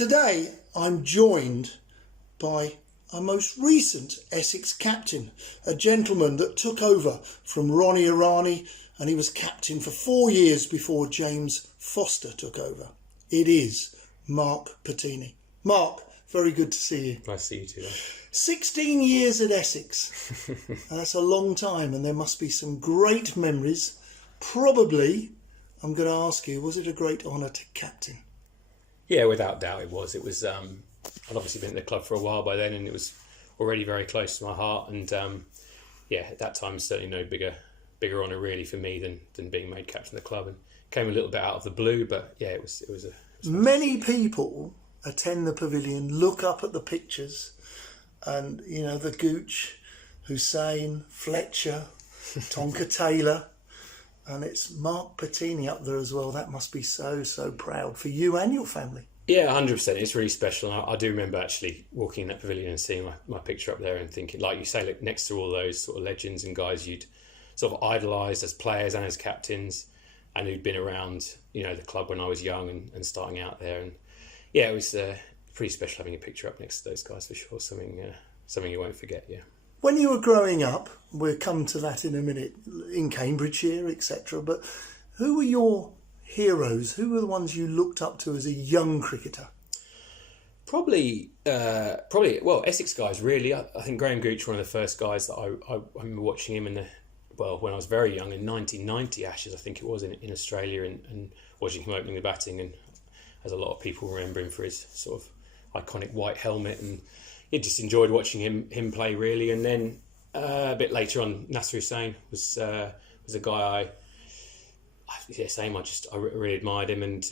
Today I'm joined by our most recent Essex captain, a gentleman that took over from Ronnie Irani, and he was captain for 4 years before James Foster took over. It is Mark Pettini. Mark, very good to see you. Nice to see you too. 16 years at Essex. That's a long time, and there must be some great memories. Probably, I'm going to ask you, was it a great honour to captain? Yeah, without doubt it was. I'd obviously been at the club for a while by then, and it was already very close to my heart. And at that time, certainly no bigger honour really for me than being made captain of the club. And came a little bit out of the blue, but yeah, it was Many people attend the pavilion, look up at the pictures, and the Gooch, Hussein, Fletcher, Tonka Taylor, and it's Mark Pettini up there as well. That must be so proud for you and your family. Yeah, 100%. It's really special. I do remember actually walking in that pavilion and seeing my picture up there and thinking, like you say, like, next to all those sort of legends and guys you'd sort of idolised as players and as captains, and who'd been around, the club when I was young and starting out there. And yeah, it was pretty special having a picture up next to those guys for sure. Something you won't forget. Yeah. When you were growing up, we'll come to that in a minute, in Cambridgeshire, etc. But who were your heroes? Who were the ones you looked up to as a young cricketer? Probably, Essex guys really. I think Graham Gooch, one of the first guys that I remember watching him when I was very young, in 1990 Ashes, I think it was, in Australia, and watching him opening the batting, and as a lot of people remember him for his sort of iconic white helmet, and just enjoyed watching him play really. And then a bit later on, Nasser Hussain was a guy I really admired him, and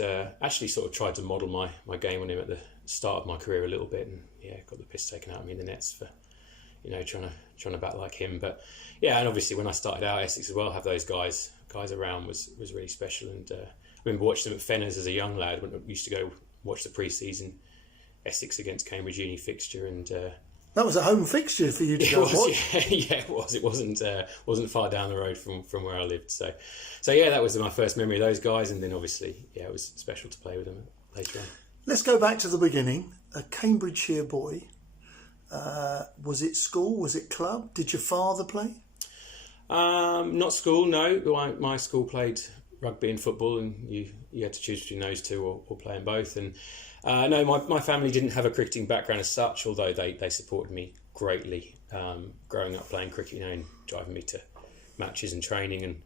actually sort of tried to model my game on him at the start of my career a little bit, and got the piss taken out of me in the nets for trying to bat like him. But yeah, and obviously when I started out Essex as well, have those guys around was really special. And I remember watching them at Fenners as a young lad when I used to go watch the pre-season Essex against Cambridge Uni fixture, and that was a home fixture for you to go watch. Yeah, it was. It wasn't far down the road from where I lived. So yeah, that was my first memory of those guys, and then obviously it was special to play with them later on. Let's go back to the beginning. A Cambridgeshire boy. Was it school? Was it club? Did your father play? Not school, no. My school played rugby and football, and you had to choose between those two or playing both. And no, my family didn't have a cricketing background as such, although they supported me greatly growing up playing cricket, and driving me to matches and training and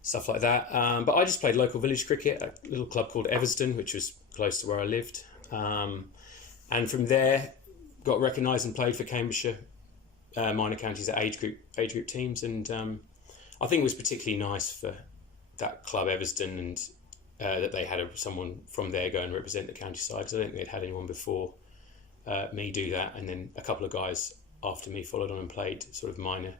stuff like that. But I just played local village cricket at a little club called Eversden, which was close to where I lived. And from there, got recognised and played for Cambridgeshire minor counties at age group teams. And I think it was particularly nice for that club, Eversden, and that they had someone from there go and represent the county side, because I don't think they'd had anyone before me do that. And then a couple of guys after me followed on and played sort of minor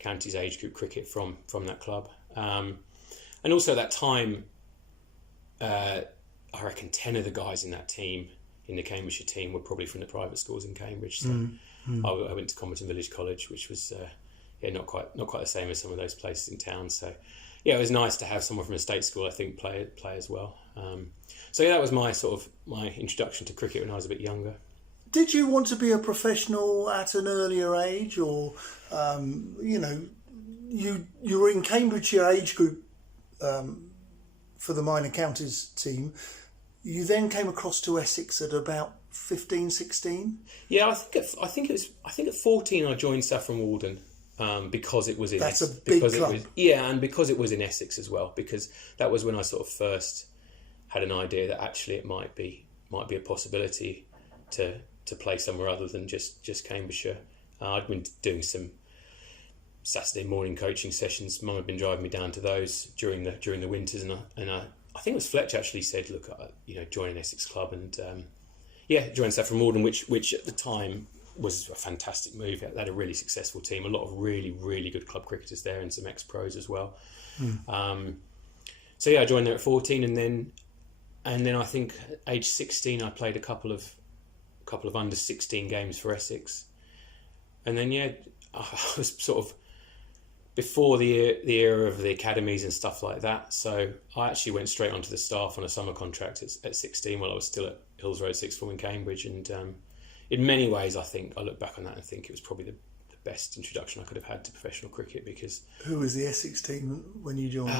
counties age group cricket from that club. And also at that time, I reckon 10 of the guys in that team, in the Cambridgeshire team, were probably from the private schools in Cambridge. So I went to Comberton Village College, which was not quite the same as some of those places in town. So yeah, it was nice to have someone from a state school, I think, play as well. So yeah, that was my introduction to cricket when I was a bit younger. Did you want to be a professional at an earlier age, or you were in Cambridgeshire age group for the minor counties team? You then came across to Essex at about 15, 16? Yeah, I think at 14 I joined Saffron Walden because it was in That's a big club. And because it was in Essex as well, because that was when I sort of first had an idea that actually it might be a possibility to play somewhere other than just Cambridgeshire. I'd been doing some Saturday morning coaching sessions. Mum had been driving me down to those during the winters, and I think it was Fletch actually said, look, join an Essex club, and join Saffron Walden, which at the time was a fantastic move. They had a really successful team, a lot of really, really good club cricketers there, and some ex-pros as well. So yeah, I joined there at 14, and then I think at age 16 I played a couple of under 16 games for Essex, and then I was sort of before the era of the academies and stuff like that. So I actually went straight onto the staff on a summer contract at 16 while I was still Hills Road Sixth Form in Cambridge, and in many ways, I think I look back on that and think it was probably the best introduction I could have had to professional cricket, because who was the Essex team when you joined?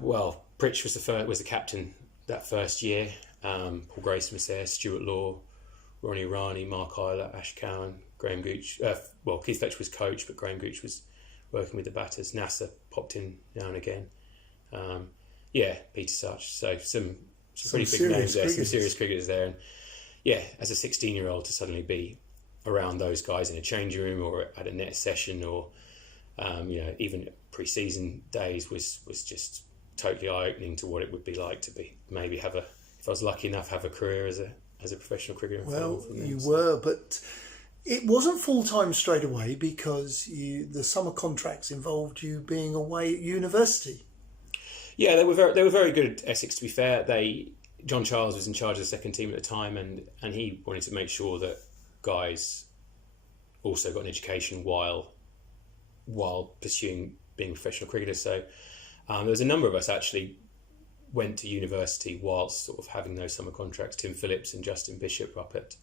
Well, Pritch was the captain that first year. Paul Grayson was there, Stuart Law, Ronnie Irani, Mark Eilert, Ash Cowan, Graham Gooch. Keith Fletcher was coach, but Graham Gooch was working with the batters. Nasser popped in now and again. Peter Such. So some pretty big names there, some serious cricketers there. And as a 16-year-old to suddenly be around those guys in a changing room or at a net session or even pre-season days was just totally eye-opening to what it would be like to be maybe if I was lucky enough, have a career as a professional cricketer. Well, you were, but it wasn't full-time straight away because the summer contracts involved you being away at university. Yeah, they were very good at Essex, to be fair. John Charles was in charge of the second team at the time, and he wanted to make sure that guys also got an education while pursuing being professional cricketers. So there was a number of us actually went to university whilst sort of having those summer contracts. Tim Phillips and Justin Bishop up at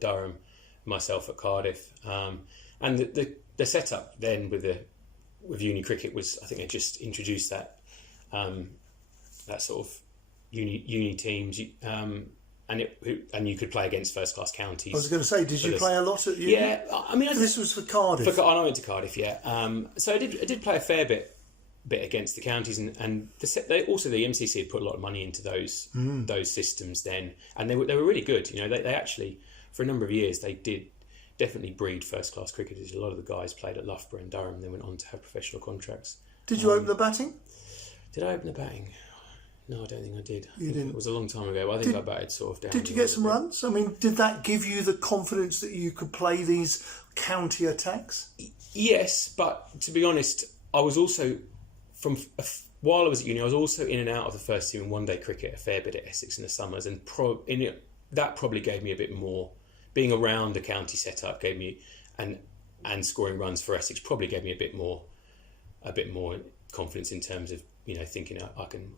Durham, myself at Cardiff, and the setup then with uni cricket was, I think they just introduced that sort of uni teams. And you could play against first class counties. I was going to say, did you play a lot at uni? Yeah, I mean, this was for Cardiff. I went to Cardiff, yeah. So I did play a fair bit against the counties, and the MCC had put a lot of money into those systems then, and they were really good. They actually, for a number of years, they did definitely breed first class cricketers. A lot of the guys played at Loughborough and Durham. They went on to have professional contracts. Did you open the batting? Did I open the batting? No, I don't think I did. You didn't? It was a long time ago. I think I batted sort of down. Did you get some runs? I mean, did that give you the confidence that you could play these county attacks? Yes, but to be honest, I was also, while I was at uni, I was also in and out of the first team in one-day cricket a fair bit at Essex in the summers, and that probably gave me a bit more. Being around the county setup gave me, and scoring runs for Essex probably gave me a bit more confidence in terms of thinking I can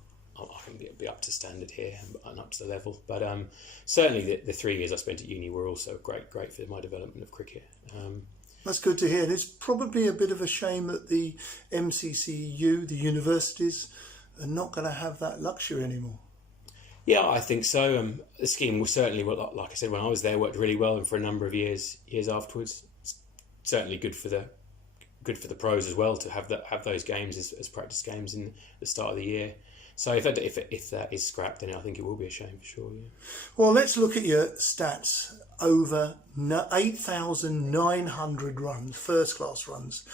be up to standard here and up to the level. But certainly the 3 years I spent at uni were also great for my development of cricket. That's good to hear. And it's probably a bit of a shame that the MCCU, the universities, are not going to have that luxury anymore. Yeah, I think so. The scheme was certainly, like I said, when I was there, worked really well, and for a number of years afterwards, it's certainly good for the pros as well to have those games as practice games in the start of the year. So if that is scrapped, then I think it will be a shame for sure. Yeah. Well, let's look at your stats. Over 8,900 runs, first class runs,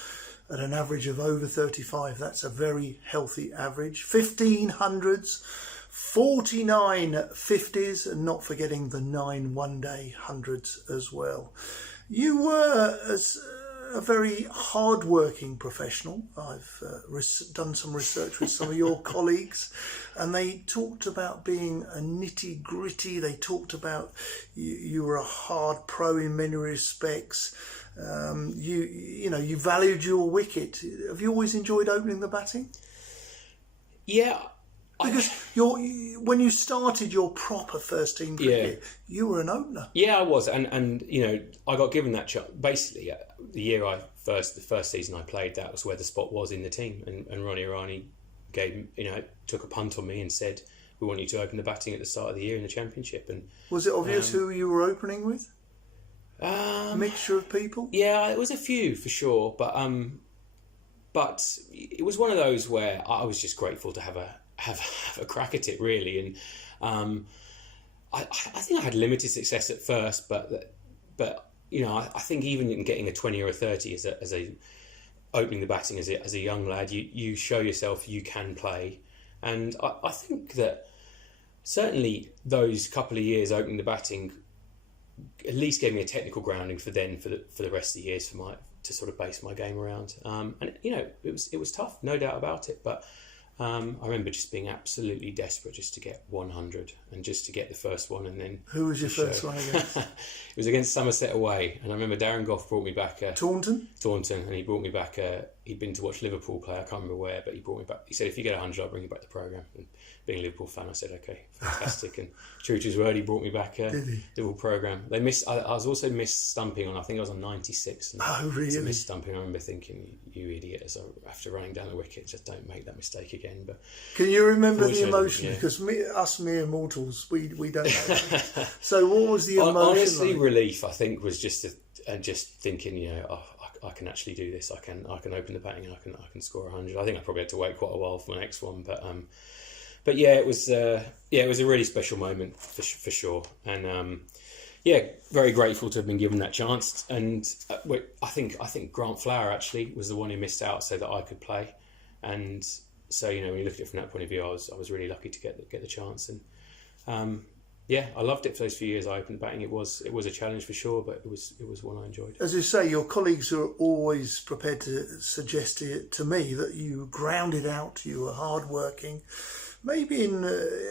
at an average of over 35. That's a very healthy average. 1,500s, 49 50s, and not forgetting the 9 one-day hundreds as well. You were a very hard-working professional. I've done some research with some of your colleagues, and they talked about being a nitty-gritty. They talked about you were a hard pro in many respects. You valued your wicket. Have you always enjoyed opening the batting? Yeah. Because when you started your proper first team cricket, you were an opener. Yeah, I was, and I got given that chance. Basically, the first season I played, that was where the spot was in the team, and Ronnie Irani took a punt on me and said, "We want you to open the batting at the start of the year in the championship." And was it obvious who you were opening with? A mixture of people. Yeah, it was a few for sure, but it was one of those where I was just grateful to have a crack at it, really. And I think I had limited success at first, but I think even in getting a 20 or a 30 as a opening the batting as a young lad, you show yourself you can play. And I think that certainly those couple of years opening the batting at least gave me a technical grounding for the rest of the years to sort of base my game around. And it was tough, no doubt about it, but I remember just being absolutely desperate just to get 100 and just to get the first one. And then who was your first one against? It was against Somerset away, and I remember Darren Gough brought me back Taunton, and he brought me back a he'd been to watch Liverpool play. I can't remember where, but he brought me back. He said, "If you get 100, I'll bring you back the programme." And being a Liverpool fan, I said, "Okay, fantastic." And true to his word, he brought me back a Liverpool programme. I was also missed stumping on. I think I was on 96. And oh, really? Missed stumping. I remember thinking, "You idiot!" As after running down the wicket, just don't make that mistake again. But can you remember the emotion? Because us mere mortals, we don't know. So what was the emotion? Honestly, like? relief. I think was just thinking, I can actually do this. I can open the batting and I can score 100. I think I probably had to wait quite a while for my next one, but yeah, it was a really special moment for sure. And very grateful to have been given that chance. And I think Grant Flower actually was the one who missed out so that I could play. And so when you look at it from that point of view, I was really lucky to get the chance. And I loved it for those few years I opened batting. It was a challenge for sure, but it was one I enjoyed. As you say, your colleagues are always prepared to suggest to me that you grounded out, you were hard-working. Maybe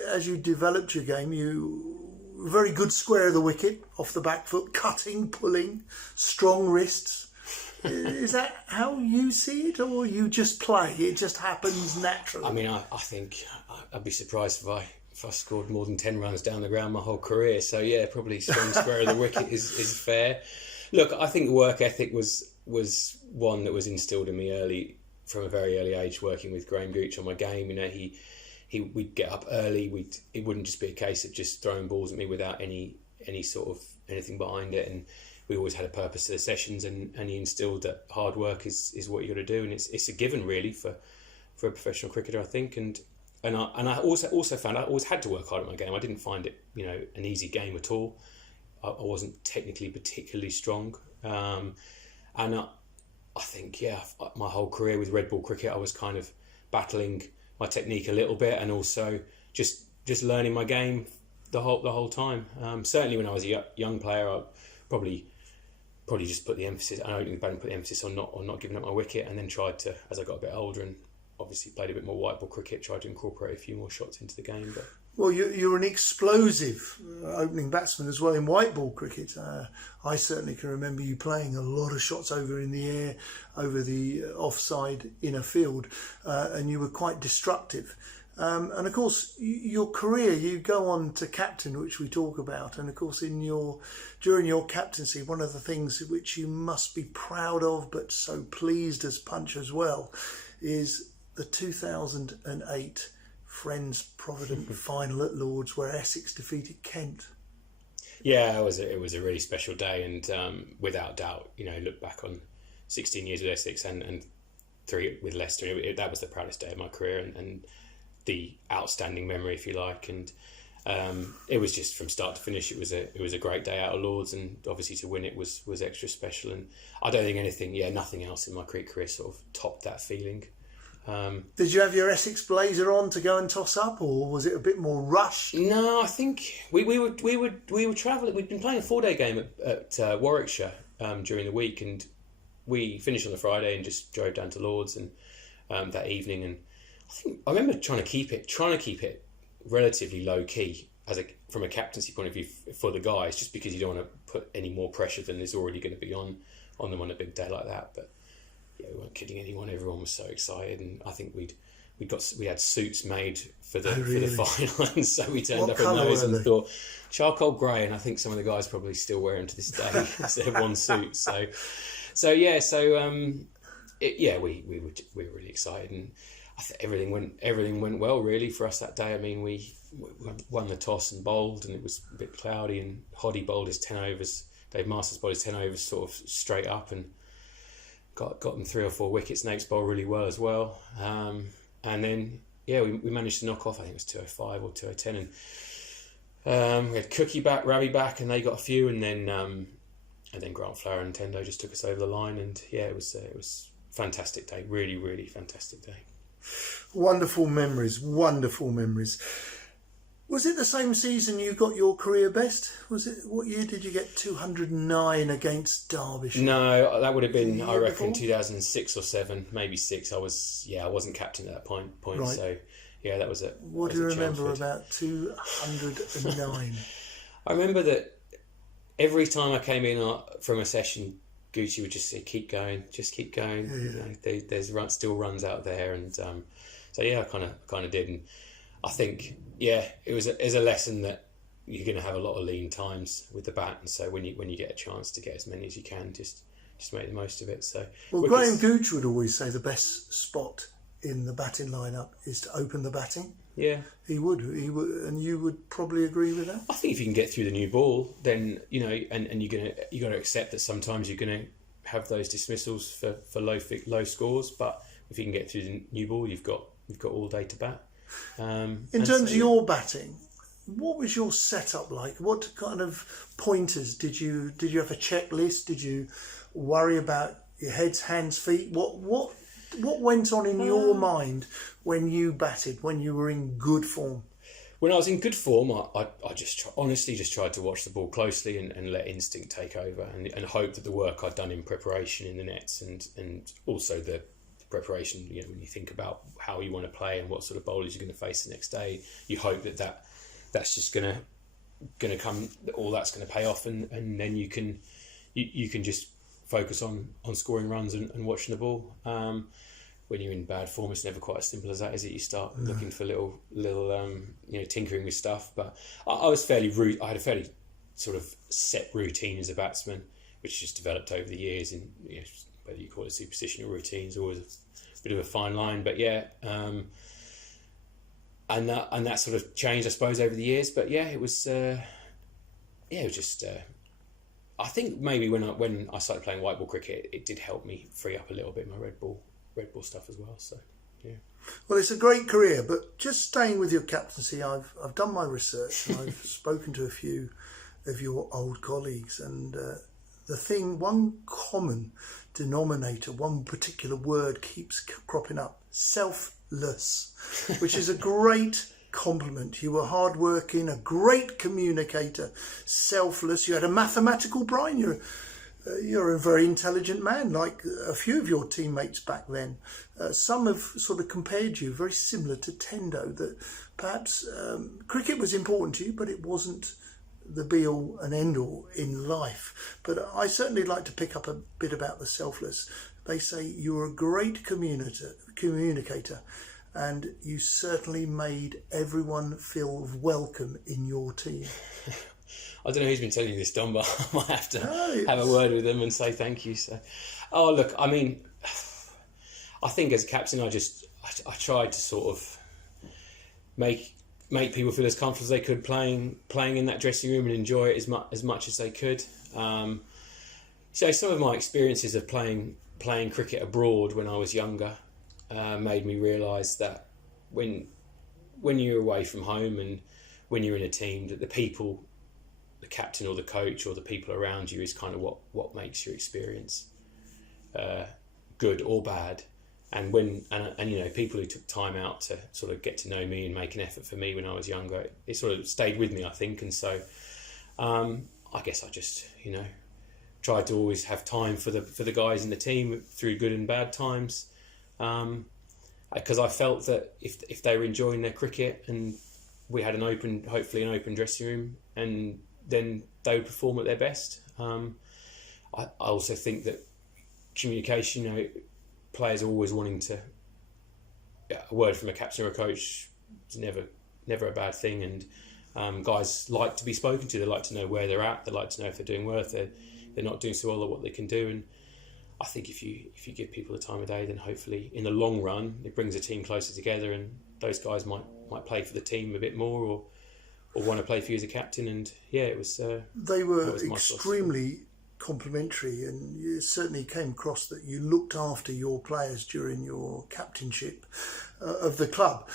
as you developed your game, you were very good square of the wicket, off the back foot, cutting, pulling, strong wrists. Is that how you see it, or you just play? It just happens naturally? I mean, I think I'd be surprised if I scored more than 10 runs down the ground my whole career. So yeah, probably strong square of the wicket is fair. Look, I think work ethic was one that was instilled in me early, from a very early age, working with Graham Gooch on my game. We'd get up early. It wouldn't just be a case of just throwing balls at me without any sort of anything behind it. And we always had a purpose to the sessions, and he instilled that hard work is what you got to do, and it's a given really for a professional cricketer, I think. And I also found I always had to work hard at my game. I didn't find it an easy game at all. I wasn't technically particularly strong, and I think my whole career with red ball cricket I was kind of battling my technique a little bit, and also just learning my game the whole time. Certainly when I was a young player, I probably just put the emphasis. I opening the batting, put the emphasis on not giving up my wicket, and then tried to, as I got a bit older and obviously played a bit more white ball cricket, tried to incorporate a few more shots into the game. But well, you're an explosive opening batsman as well in white ball cricket. I certainly can remember you playing a lot of shots over in the air, over the offside inner field, and you were quite destructive. And of course, your career, you go on to captain, which we talk about. And of course, during your captaincy, one of the things which you must be proud of, but so pleased as Punch as well, is the 2008 Friends Provident final at Lords, where Essex defeated Kent. Yeah, it was a really special day, and without doubt, look back on 16 years with Essex and 3 with Leicester, that was the proudest day of my career, and the outstanding memory, if you like. And it was just from start to finish, it was a great day out of Lords, and obviously to win it was extra special. And I don't think nothing else in my cricket career sort of topped that feeling. Did you have your Essex blazer on to go and toss up, or was it a bit more rushed? No, I think we were travelling. We'd been playing a 4-day game at Warwickshire during the week, and we finished on the Friday and just drove down to Lords and that evening. And I remember trying to keep it relatively low key from a captaincy point of view for the guys, just because you don't want to put any more pressure than there's already going to be on them on a big day like that. But we weren't kidding anyone. Everyone was so excited, and I think we had suits made for the final, and so we turned up in those and thought charcoal grey, and I think some of the guys probably still wear them to this day instead of one suit. We were really excited, and I think everything went well really for us that day. I mean, we won the toss and bowled, and it was a bit cloudy, and Hoddy bowled his 10 overs. Dave Masters bowled his 10 overs sort of straight up, and got them 3 or 4 wickets. Nates bowled really well as well, and then we managed to knock off, I think it was 205 or 210, and we had Cookie back, Ravi back, and they got a few, and then Grant Flower and Tendo just took us over the line, and it was fantastic day, really, really fantastic day. Wonderful memories. Was it the same season you got your career best? What year did you get 209 against Derbyshire? No, that would have been, I reckon, 2006 or 7, maybe 6. I wasn't captain at that point. Right. So that was it. What do you remember about 209? I remember that every time I came in from a session, Gucci would just say, keep going. There's still runs out there. And so, yeah, I kind of did. And I think, yeah, it was a lesson that you're going to have a lot of lean times with the bat. And so when you get a chance to get as many as you can, just make the most of it. So, well, Graham Gooch would always say the best spot in the batting lineup is to open the batting. Yeah, he would, and you would probably agree with that. I think if you can get through the new ball, then and you got to accept that sometimes you're going to have those dismissals for low scores. But if you can get through the new ball, you've got all day to bat. In terms of your batting, what was your setup like? What kind of pointers did you have a checklist? Did you worry about your heads, hands, feet? What went on in your mind when you batted, when you were in good form? When I was in good form, I honestly just tried to watch the ball closely and let instinct take over and hope that the work I'd done in preparation in the nets and also the preparation, when you think about how you want to play and what sort of bowlers you're going to face the next day, you hope that's just going to come, all that's going to pay off and then you can just focus on scoring runs and watching the ball. When you're in bad form, it's never quite as simple as that, is it? You start looking for little tinkering with stuff. But I had a fairly sort of set routine as a batsman, which just developed over the years. And whether you call it superstition or routine is always a bit of a fine line. But yeah, and that sort of changed, I suppose, over the years. But yeah, it was just. I think maybe when I started playing white ball cricket, it did help me free up a little bit my red ball stuff as well. So yeah. Well, it's a great career, but just staying with your captaincy, I've done my research and I've spoken to a few of your old colleagues, and one common denominator, one particular word keeps cropping up: selfless, which is a great compliment. You were hardworking, a great communicator, selfless. You had a mathematical brain. You're a very intelligent man, like a few of your teammates back then. Some have sort of compared you very similar to Tendo, that perhaps cricket was important to you, but it wasn't the be-all and end-all in life. But I certainly like to pick up a bit about the selfless. They say you were a great communicator, and you certainly made everyone feel welcome in your team. I don't know who's been telling you this, Don, but I might have to have a word with them and say thank you. So, look, I mean, I think as a captain, I tried to sort of make people feel as comfortable as they could playing in that dressing room and enjoy it as much as they could. So some of my experiences of playing cricket abroad when I was younger made me realise that when you're away from home and when you're in a team, that the people, the captain or the coach or the people around you, is kind of what makes your experience good or bad. And people who took time out to sort of get to know me and make an effort for me when I was younger, it sort of stayed with me, I think. And so I guess I just tried to always have time for the guys in the team through good and bad times, because I felt that if they were enjoying their cricket and we had hopefully an open dressing room, and then they would perform at their best. I also think that communication, players are always wanting to. A word from a captain or a coach is never a bad thing, and guys like to be spoken to. They like to know where they're at. They like to know if they're doing well, if they're not doing so well, or what they can do. And I think if you give people the time of day, then hopefully in the long run it brings a team closer together, and those guys might play for the team a bit more, or want to play for you as a captain. And yeah, it was. They were extremely complimentary, and it certainly came across that you looked after your players during your captainship of the club.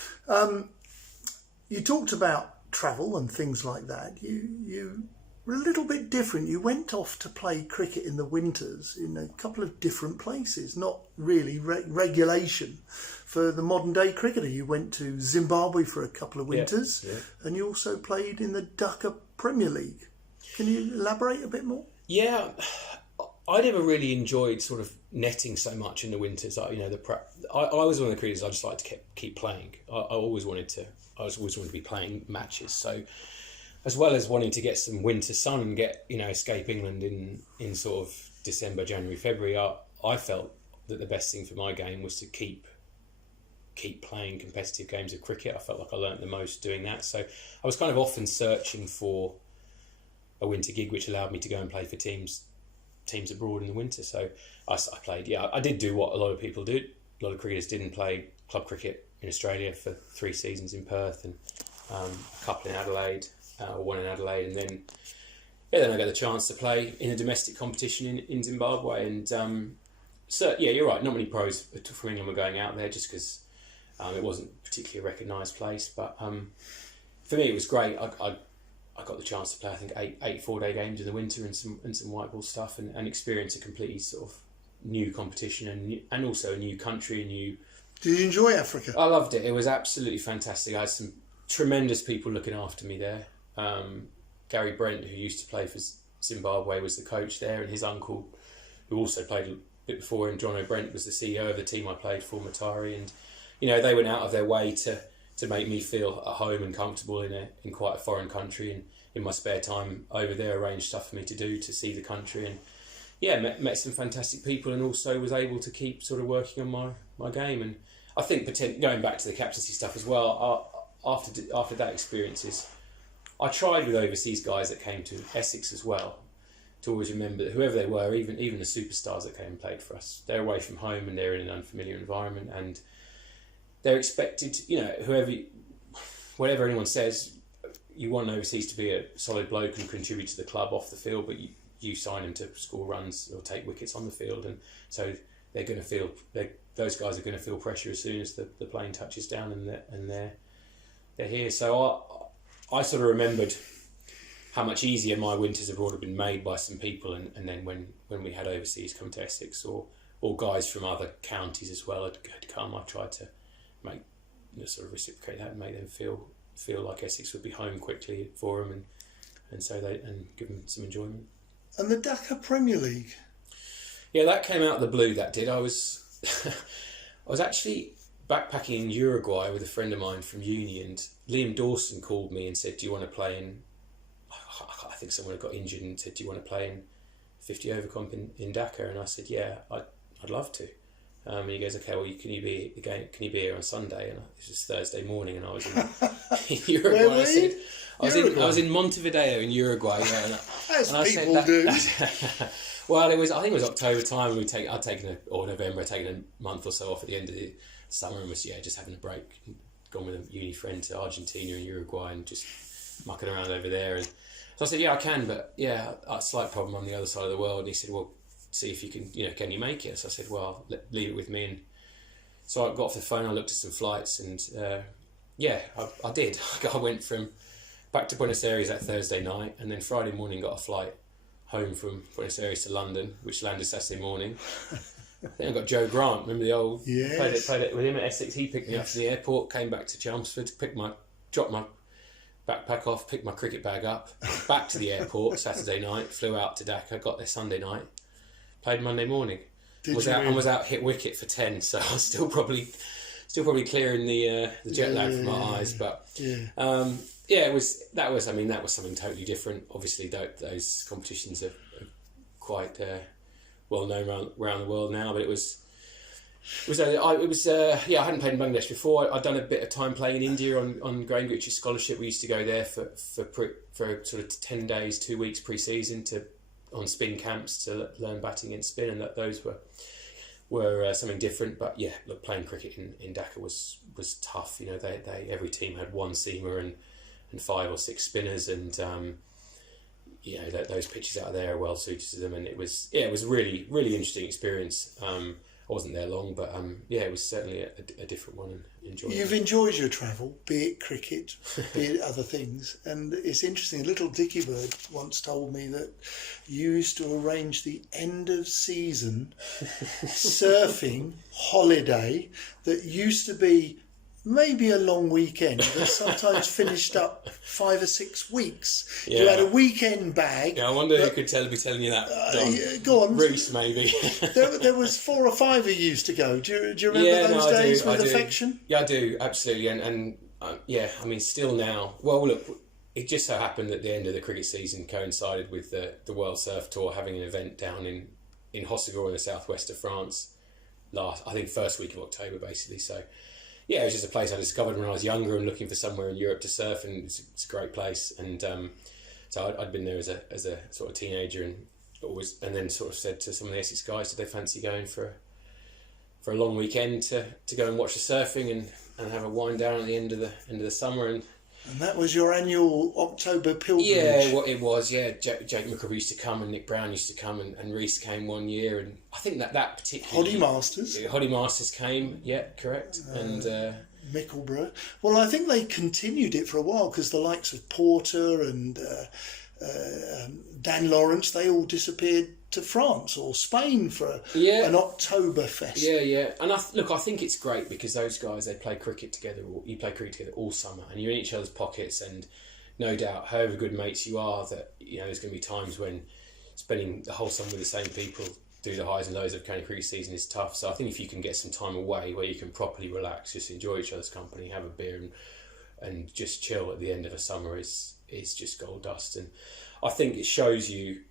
You talked about travel and things like that. You were a little bit different. You went off to play cricket in the winters in a couple of different places, not really regulation for the modern day cricketer. You went to Zimbabwe for a couple of winters, and you also played in the Dhaka Premier League. Can you elaborate a bit more? Yeah, I never really enjoyed sort of netting so much in the winters. I was one of the cricketers. I just liked to keep playing. I always wanted to be playing matches. So, as well as wanting to get some winter sun and get escape England in sort of December, January, February, I felt that the best thing for my game was to keep playing competitive games of cricket. I felt like I learnt the most doing that. So I was kind of often searching for a winter gig which allowed me to go and play for teams abroad in the winter. So I played. Yeah, I did do what a lot of people do. A lot of cricketers did, and play club cricket in Australia for 3 seasons in Perth, and a couple in Adelaide, or 1 in Adelaide, and then I got the chance to play in a domestic competition in Zimbabwe. And so yeah, you're right. Not many pros from England were going out there just because it wasn't a particularly recognised place. But for me, it was great. I got the chance to play, I think, 8 4-day games in the winter and some white ball stuff, and experience a completely sort of new competition and also a new country, Did you enjoy Africa? I loved it. It was absolutely fantastic. I had some tremendous people looking after me there. Gary Brent, who used to play for Zimbabwe, was the coach there, and his uncle, who also played a bit before him, John O'Brent, was the CEO of the team I played for, Matari, and they went out of their way to make me feel at home and comfortable in quite a foreign country, and in my spare time over there arranged stuff for me to do to see the country, and met some fantastic people, and also was able to keep sort of working on my game. And I think going back to the captaincy stuff as well, after that experiences, I tried with overseas guys that came to Essex as well to always remember that whoever they were, even the superstars that came and played for us, they're away from home and they're in an unfamiliar environment, and they're expected, whatever anyone says, you want an overseas to be a solid bloke and contribute to the club off the field, but you sign him to score runs or take wickets on the field, and so they're going to feel those guys are going to feel pressure as soon as the plane touches down and they're here. So I sort of remembered how much easier my winters abroad had been made by some people, and then when we had overseas come to Essex or guys from other counties as well had come, I tried to make sort of reciprocate that and make them feel like Essex would be home quickly for them, and so and give them some enjoyment. And the Dhaka Premier League? Yeah, that came out of the blue, that did. I was actually backpacking in Uruguay with a friend of mine from uni, and Liam Dawson called me and said, do you want to play in, I think someone had got injured, and said, do you want to play in 50 over comp in Dhaka? And I said, yeah, I'd love to. And he goes, okay, well, can you be here on Sunday? And it was Thursday morning, and I was in Uruguay. Where were you? I was in Montevideo in Uruguay. Yeah, As people do. Well, I think it was October time. Or November. I'd taken a month or so off at the end of the summer, and was just having a break. Gone with a uni friend to Argentina and Uruguay, and just mucking around over there. And so I said, yeah, I can, but a slight problem on the other side of the world. And he said, well, see if you can, can you make it? So I said, well, leave it with me. And so I got off the phone, I looked at some flights, and I did. I went back to Buenos Aires that Thursday night, and then Friday morning got a flight home from Buenos Aires to London, which landed Saturday morning. Then I got Joe Grant, remember the old, played it with him at Essex. He picked me up to the airport, came back to Chelmsford, dropped my backpack off, picked my cricket bag up, back to the airport Saturday night, flew out to Dhaka, got there Sunday night, played Monday morning. Was out hit wicket for 10, so I was still probably clearing the jet lag from my eyes, but that was something totally different. Obviously, those competitions are quite well known around the world now, but I hadn't played in Bangladesh before. I'd done a bit of time playing in India on Graham Gooch's scholarship. We used to go there for sort of 10 days, 2 weeks pre-season on spin camps to learn batting and spin, and those were something different. But yeah, look, playing cricket in Dhaka was tough. They every team had one seamer and 5 or 6 spinners, and those pitches out there are well suited to them. And it was a really, really interesting experience. I wasn't there long, but it was certainly a different one, and enjoyed it. You've enjoyed your travel, be it cricket, be it other things, and it's interesting. Little Dicky Bird once told me that you used to arrange the end of season surfing holiday that used to be maybe a long weekend that sometimes finished up 5 or 6 weeks. Yeah. You had a weekend bag. Yeah, I wonder who could be telling you that. Don. Go on. Reese, maybe. there was 4 or 5 who used to go. Do you remember those days with affection? Yeah, I do, absolutely. And still now. Well, look, it just so happened that the end of the cricket season coincided with the World Surf Tour having an event down in Hossegor in the southwest of France I think first week of October basically. So yeah, it was just a place I discovered when I was younger and looking for somewhere in Europe to surf, and it's a great place. And so I'd been there as a sort of teenager, and then sort of said to some of the Essex guys, did they fancy going for a long weekend to go and watch the surfing and have a wind down at the end of the summer. And that was your annual October pilgrimage? Yeah, what it was, yeah. Jake McCrory used to come, and Nick Brown used to come, and Reese came one year, and I think that particular... Hoddy Masters came, yeah, correct. And Mickleborough. Well, I think they continued it for a while, because the likes of Porter and Dan Lawrence, they all disappeared to France or Spain for an Oktoberfest. Yeah. And I think it's great because those guys, they play cricket together. You play cricket together all summer, and you're in each other's pockets. And no doubt, however good mates you are, that there's going to be times when spending the whole summer with the same people through the highs and lows of county cricket season is tough. So I think if you can get some time away where you can properly relax, just enjoy each other's company, have a beer, and just chill at the end of a summer is just gold dust. And I think it shows you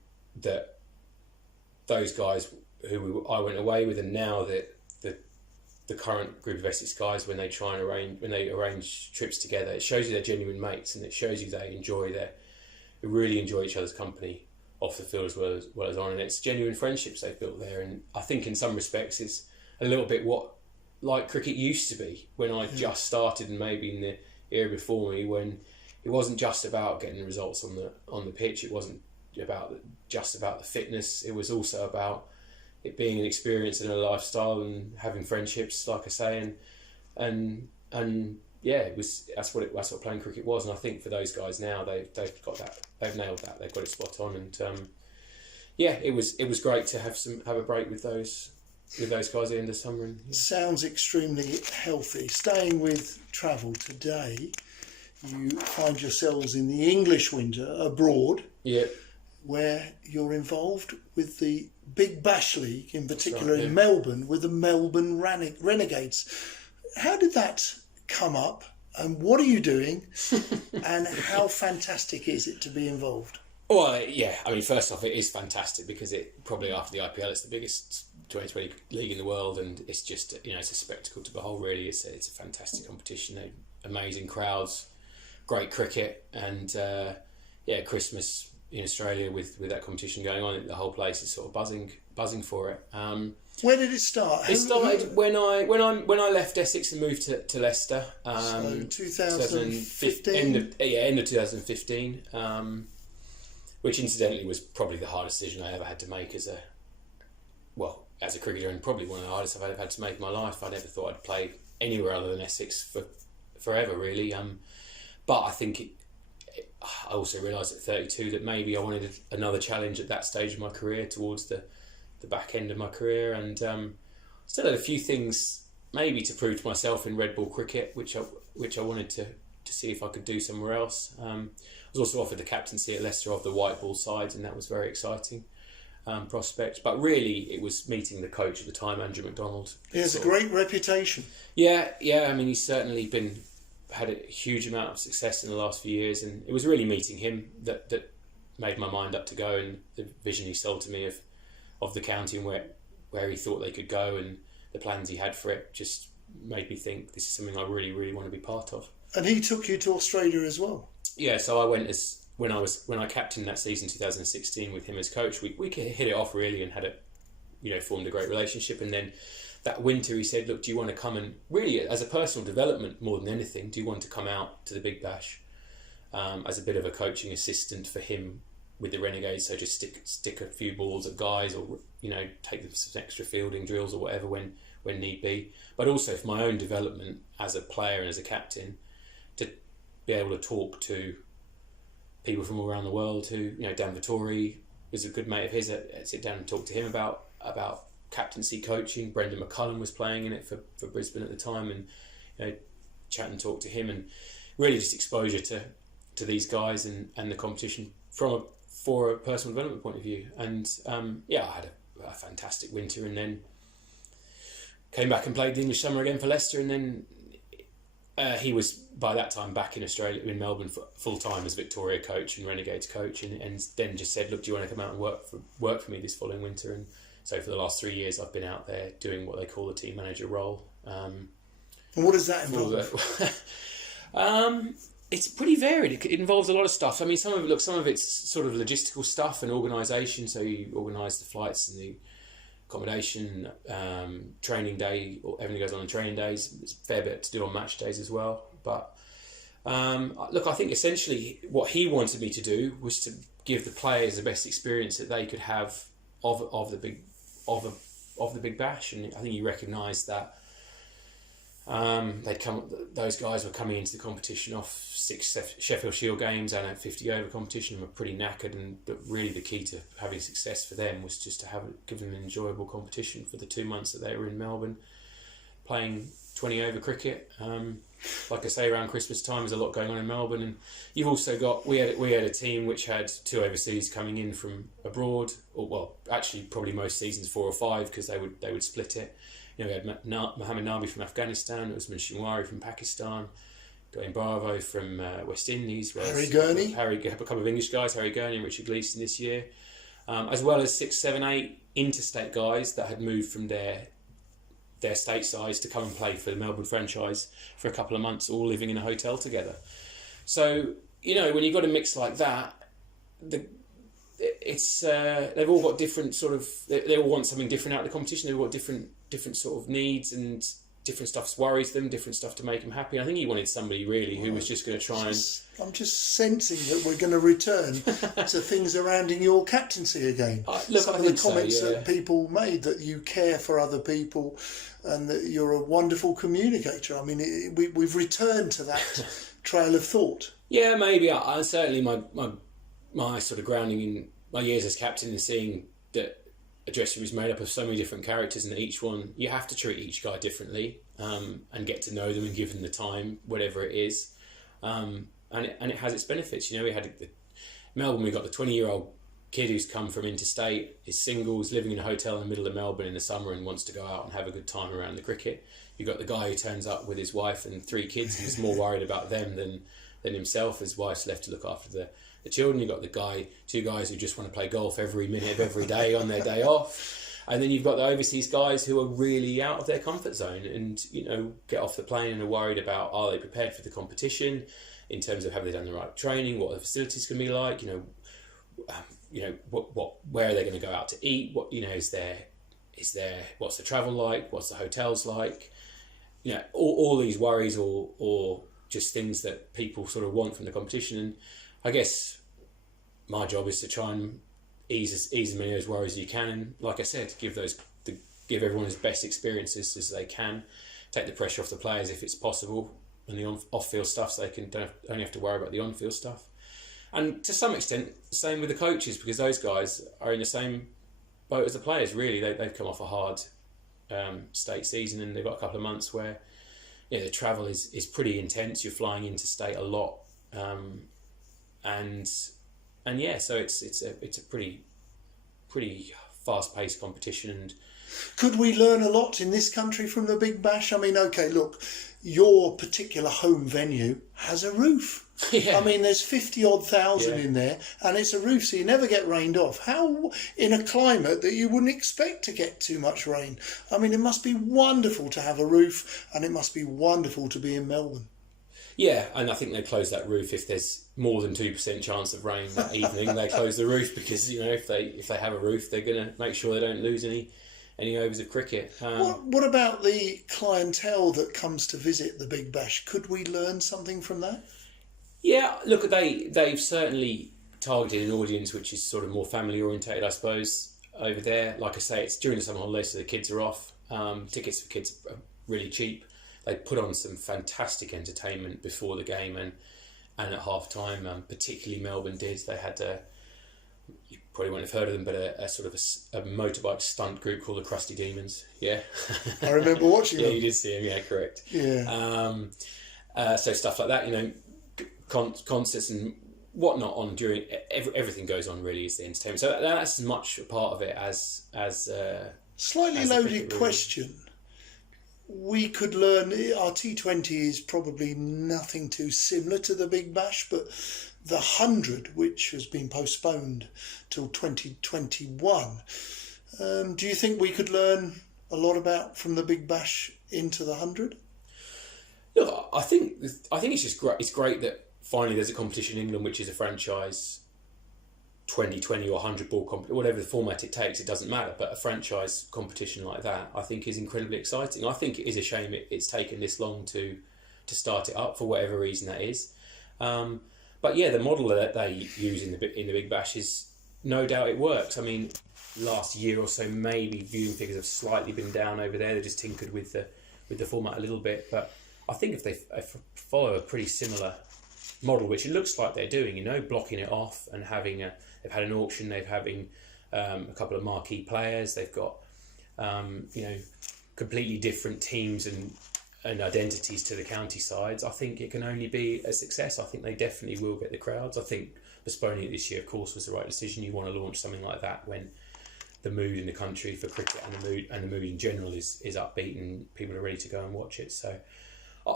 that those guys who I went away with, and now that the current group of Essex guys, when they arrange trips together, it shows you they're genuine mates, and it shows you they really enjoy each other's company off the field as well as on, and it's genuine friendships they've built there. And I think in some respects it's a little bit like cricket used to be when I just started, and maybe in the era before me, when it wasn't just about getting the results on the pitch. It wasn't just about the fitness. It was also about it being an experience and a lifestyle, and having friendships, like I say, and yeah, that's what playing cricket was. And I think for those guys now, they've got that, they've nailed that, they've got it spot on. And yeah, it was great to have a break with those guys at the end of summer. And, yeah. Sounds extremely healthy. Staying with travel today, you find yourselves in the English winter abroad. Yeah. Where you're involved with the Big Bash League, in particular right, yeah. in Melbourne, with the Melbourne Renegades. How did that come up, and what are you doing, and how fantastic is it to be involved? Well, yeah, I mean, first off, it is fantastic because it probably after the IPL, it's the biggest 2020 league in the world, and it's just, it's a spectacle to behold, really. It's a fantastic competition, amazing crowds, great cricket, and Christmas in Australia with that competition going on, the whole place is sort of buzzing for it. Where did it start? It started when I left Essex and moved to Leicester. So 2015. End of 2015. Which incidentally was probably the hardest decision I ever had to make as a cricketer, and probably one of the hardest I've ever had to make in my life. I never thought I'd play anywhere other than Essex for forever, really. But I think I also realised at 32 that maybe I wanted another challenge at that stage of my career, towards the back end of my career, and still had a few things maybe to prove to myself in red ball cricket, which I wanted to see if I could do somewhere else. I was also offered the captaincy at Leicester of the white ball side, and that was very exciting prospect. But really, it was meeting the coach at the time, Andrew McDonald. He has a great reputation. Yeah. I mean, he's certainly had a huge amount of success in the last few years, and it was really meeting him that made my mind up to go, and the vision he sold to me of the county and where he thought they could go, and the plans he had for it just made me think this is something I really, really want to be part of. And he took you to Australia as well. Yeah, so I went when I captained that season 2016 with him as coach. We hit it off really, and had formed a great relationship. And then that winter he said, look, do you want to come and, really as a personal development more than anything, do you want to come out to the Big Bash as a bit of a coaching assistant for him with the Renegades? So just stick a few balls at guys, or take them some extra fielding drills or whatever when need be. But also for my own development as a player and as a captain, to be able to talk to people from all around the world. Who, Dan Vittori was a good mate of his. I'd sit down and talk to him about captaincy coaching. Brendan McCullum was playing in it for Brisbane at the time, and chat and talk to him, and really just exposure to these guys and the competition for a personal development point of view. And I had a fantastic winter, and then came back and played the English summer again for Leicester, and then he was by that time back in Australia, in Melbourne, full time as Victoria coach and Renegades coach, and then just said, look, do you want to come out and work for me this following winter? And So for the last 3 years, I've been out there doing what they call the team manager role. And what does that involve? It's pretty varied. It involves a lot of stuff. I mean, some of it's sort of logistical stuff and organisation. So you organise the flights and the accommodation, training day, or everything goes on in training days. There's a fair bit to do on match days as well. But look, I think essentially what he wanted me to do was to give the players the best experience that they could have of the Big Bash, and I think he recognised that. Those guys were coming into the competition off 6 Sheffield Shield games and a 50 over competition, and were pretty knackered, but really the key to having success for them was just to give them an enjoyable competition for the 2 months that they were in Melbourne playing 20 over cricket. Like I say, around Christmas time there's a lot going on in Melbourne, and you've also got we had a team which had 2 overseas coming in from abroad, or well, actually probably most seasons 4 or 5, because they would split it. You know, we had Mohammed Nabi from Afghanistan, Usman Shinwari from Pakistan, Glenn Bravo from West Indies, Harry Gurney, a couple of English guys, Harry Gurney and Richard Gleeson this year, as well as 6, 7, 8 interstate guys that had moved from their state sides to come and play for the Melbourne franchise for a couple of months, all living in a hotel together. So, you know, when you've got a mix like that, they've all got different sort of, they all want something different out of the competition. They've got different sort of needs, and different stuff worries them, different stuff to make them happy. I think he wanted somebody really who was just going to try I'm just sensing that we're going to return to things surrounding your captaincy again. Some of the comments that people made, that you care for other people and that you're a wonderful communicator. I mean, we've returned to that trail of thought. Yeah, maybe. I certainly my sort of grounding in my years as captain and seeing that a dressing room is made up of so many different characters, and each one, you have to treat each guy differently, and get to know them and give them the time, whatever it is. And it has its benefits. You know, we had Melbourne, we got the 20-year-old kid who's come from interstate, is single, is living in a hotel in the middle of Melbourne in the summer and wants to go out and have a good time around the cricket. You've got the guy who turns up with his wife and 3 kids and is more worried about them than himself. His wife's left to look after the children. You've got 2 guys who just want to play golf every minute of every day on their day off. And then you've got the overseas guys who are really out of their comfort zone and, you know, get off the plane and are worried about, are they prepared for the competition in terms of have they done the right training, what the facilities can be like, where are they going to go out to eat, what, you know, is there what's the travel like, what's the hotels like, you know, all these worries or just things that people sort of want from the competition. And I guess my job is to try and ease as many of those worries as you can, and like I said, give everyone as best experiences as they can, take the pressure off the players if it's possible, and the off-field stuff, so they don't only have to worry about the on-field stuff. And to some extent, the same with the coaches, because those guys are in the same boat as the players. Really, they've come off a hard state season, and they've got a couple of months where the travel is pretty intense. You're flying into state a lot, and yeah, so it's a pretty fast-paced competition. And could we learn a lot in this country from the Big Bash? I mean, okay, look, your particular home venue has a roof. Yeah. I mean, there's 50,000 in there, and it's a roof, so you never get rained off. How, in a climate that you wouldn't expect to get too much rain? I mean, it must be wonderful to have a roof, and it must be wonderful to be in Melbourne. Yeah, and I think they close that roof if there's more than 2% chance of rain that evening. They close the roof because, you know, if they have a roof, they're going to make sure they don't lose any overs of cricket. What about the clientele that comes to visit the Big Bash? Could we learn something from that? Yeah, look, they've certainly targeted an audience which is sort of more family orientated, I suppose, over there. Like I say, it's during the summer holidays, so the kids are off. Tickets for kids are really cheap. They put on some fantastic entertainment before the game and at half time. Particularly Melbourne did. They had you probably won't have heard of them, but a sort of a motorbike stunt group called the Krusty Demons. Yeah, I remember watching them. Yeah, you did see them. Yeah, correct. Yeah. So stuff like that, you know, concerts and whatnot on during everything goes on. Really, is the entertainment. So that's as much a part of it as slightly as loaded question. We could learn, our T20 is probably nothing too similar to the Big Bash, but the 100, which has been postponed till 2021, Do you think we could learn a lot about from the Big Bash into the 100? Look, I think it's just great. It's great that finally there's a competition in England which is a franchise 2020 or 100 ball whatever the format it takes, it doesn't matter. But a franchise competition like that, I think, is incredibly exciting. I think it is a shame it's taken this long to start it up for whatever reason that is. But yeah, the model that they use in the Big Bash is no doubt it works. I mean, last year or so, maybe viewing figures have slightly been down over there. They just tinkered with the format a little bit, but I think if they follow a pretty similar model, which it looks like they're doing, blocking it off and they've had an auction, they've having a couple of marquee players, they've got completely different teams and identities to the county sides. I think it can only be a success. I think they definitely will get the crowds. I think postponing it this year, of course, was the right decision. You want to launch something like that when the mood in the country for cricket and the mood in general is upbeat and people are ready to go and watch it. So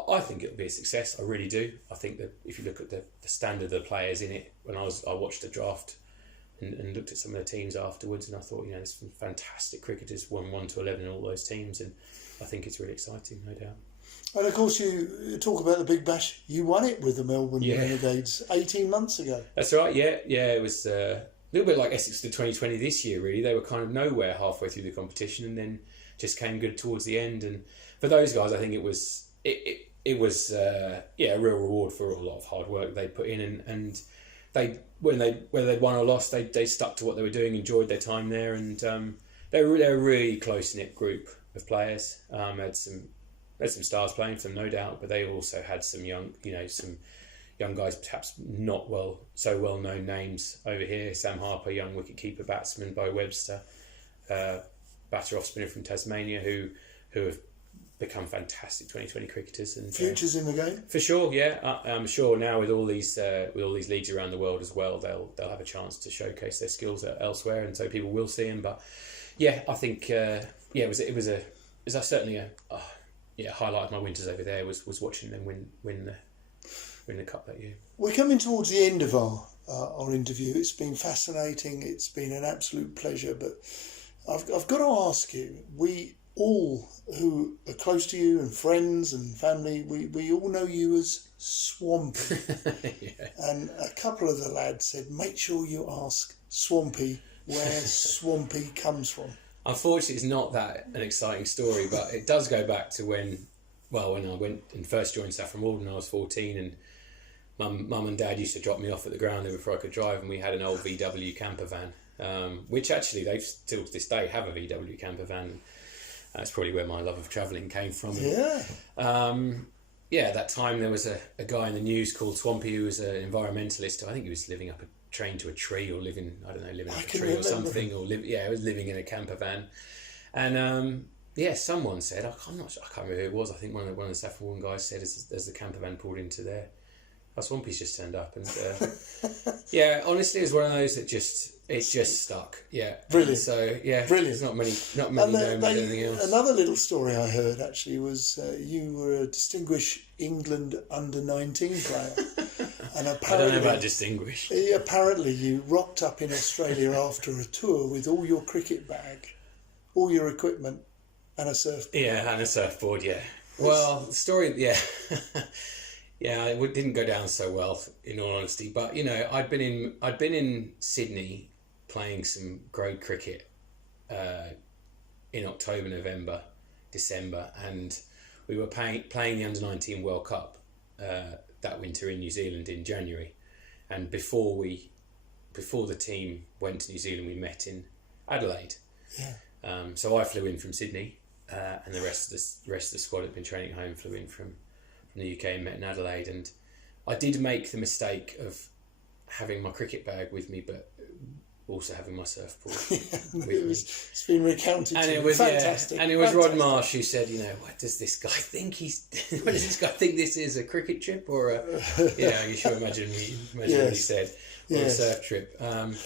I think it'll be a success. I really do. I think that if you look at the standard of the players in it, when I watched the draft and looked at some of the teams afterwards, and I thought, there's some fantastic cricketers, 1 to 11 in all those teams, and I think it's really exciting, no doubt. And of course, you talk about the Big Bash. You won it with the Melbourne Renegades 18 months ago. That's right. Yeah. It was a little bit like Essex to 2020 this year. Really, they were kind of nowhere halfway through the competition, and then just came good towards the end. And for those guys, I think it was a real reward for a lot of hard work they put in, and they whether they'd won or lost, they stuck to what they were doing, enjoyed their time there, and they were a really close knit group of players. Had some stars playing for them, no doubt, but they also had some young guys, perhaps not so well known names over here. Sam Harper, young wicket-keeper batsman, Bo Webster, batter off spinner from Tasmania, who have become fantastic 2020 cricketers and futures in the game for sure. Yeah, I'm sure now with all these leagues around the world as well, they'll have a chance to showcase their skills elsewhere, and so people will see them. But yeah, I think it was certainly a highlight of my winters over there was watching them win the cup that year. We're coming towards the end of our interview. It's been fascinating. It's been an absolute pleasure. But I've got to ask you, we all who are close to you and friends and family, we all know you as Swampy. Yeah. And a couple of the lads said, make sure you ask Swampy where Swampy comes from. Unfortunately, it's not that an exciting story, but it does go back to when I went and first joined Saffron Walden. I was 14, and mum and dad used to drop me off at the ground there before I could drive, and we had an old VW camper van, which actually they still to this day have a VW camper van. That's probably where my love of travelling came from. Yeah. At that time there was a guy in the news called Swampy who was an environmentalist. I think he was living up a train to a tree, or living up a tree or something, I was living in a camper van, and someone said, I can't remember who it was. I think one of the Saffron Walden guys said, as the camper van pulled into there, Swampy's just turned up, and honestly, it was one of those that just stuck. Yeah, brilliant. And so brilliant. There's not many known with anything else. Another little story I heard actually was you were a distinguished England under-19 player. And apparently, I don't know about distinguished. Apparently, you rocked up in Australia after a tour with all your cricket bag, all your equipment, and a surfboard. Yeah, and a surfboard. Yeah. Well, the story. Yeah. Yeah, it didn't go down so well, in all honesty. But I'd been in Sydney playing some grade cricket in October, November, December, and we were playing the Under-19 World Cup that winter in New Zealand in January. And before the team went to New Zealand, we met in Adelaide. Yeah. So I flew in from Sydney, and the rest of the squad had been training at home, flew in from the UK and met in Adelaide. And I did make the mistake of having my cricket bag with me, but also having my surfboard with me. It's been recounted, and it was fantastic. And it was Rod Marsh who said, what does this guy think what does this guy think this is, a cricket trip or you should imagine what he said, or a surf trip. And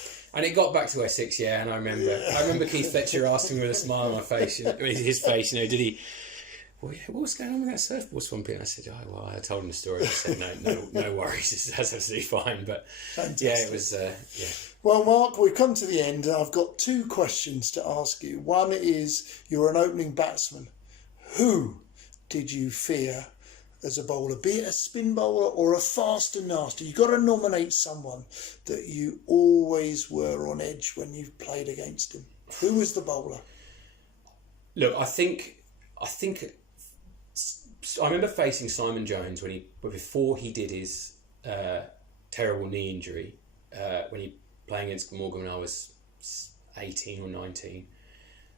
it got back to Essex, I remember Keith Fletcher asking with a smile on my face, his face, well, yeah, what was going on with that surfboard swampy? And I said, oh, well, I told him the story. He said, no worries, that's absolutely fine. But Fantastic. yeah, it was, yeah. Well, Mark, we've come to the end. I've got 2 questions to ask you. One is, you're an opening batsman. Who did you fear as a bowler, be it a spin bowler or a fast and nasty? You've got to nominate someone that you always were on edge when you've played against him. Who was the bowler? Look, I think I remember facing Simon Jones before he did his terrible knee injury, when he playing against Morgan when I was 18 or 19,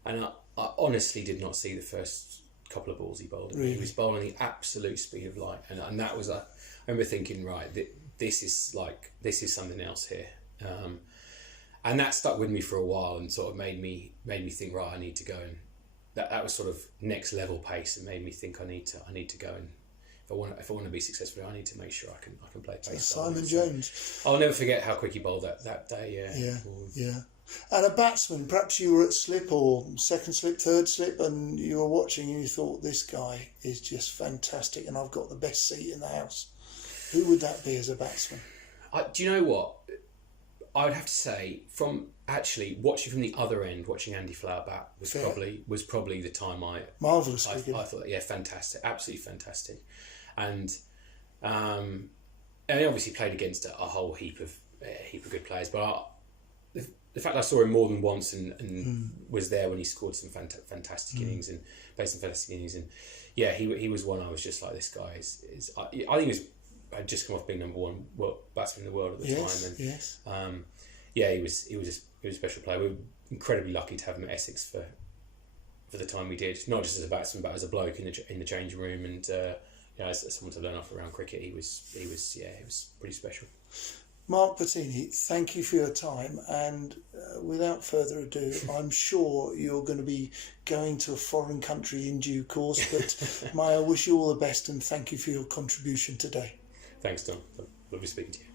and I honestly did not see the first couple of balls he bowled. Really? He was bowling the absolute speed of light, and that was I remember thinking, right, this is something else here, and that stuck with me for a while and sort of made me think, right, I need to go, and that was sort of next level pace, and made me think I need to go, and if I want to be successful, I need to make sure I can play pace. Simon Jones. I'll never forget how quick he bowled that day. Yeah. And a batsman, perhaps you were at slip or second slip, third slip, and you were watching and you thought, this guy is just fantastic and I've got the best seat in the house. Who would that be as a batsman? Do you know what? I would have to say, from actually watching from the other end, watching Andy Flower bat was probably the time marvellous. I thought, yeah, fantastic, absolutely fantastic, and he obviously played against a whole heap of good players, but the fact I saw him more than once and was there when he scored some fantastic innings and played some fantastic innings, and yeah, he was one I was just like, this guy is I think he was. I'd just come off being number 1 batsman in the world at the time, and yeah, he was a special player. We were incredibly lucky to have him at Essex for the time we did, not just as a batsman but as a bloke in the changing room, and as someone to learn off around cricket, he was pretty special. Mark Pettini, thank you for your time, and without further ado, I'm sure you're going to be going to a foreign country in due course, but may I wish you all the best and thank you for your contribution today. Thanks, Don. Lovely speaking to you.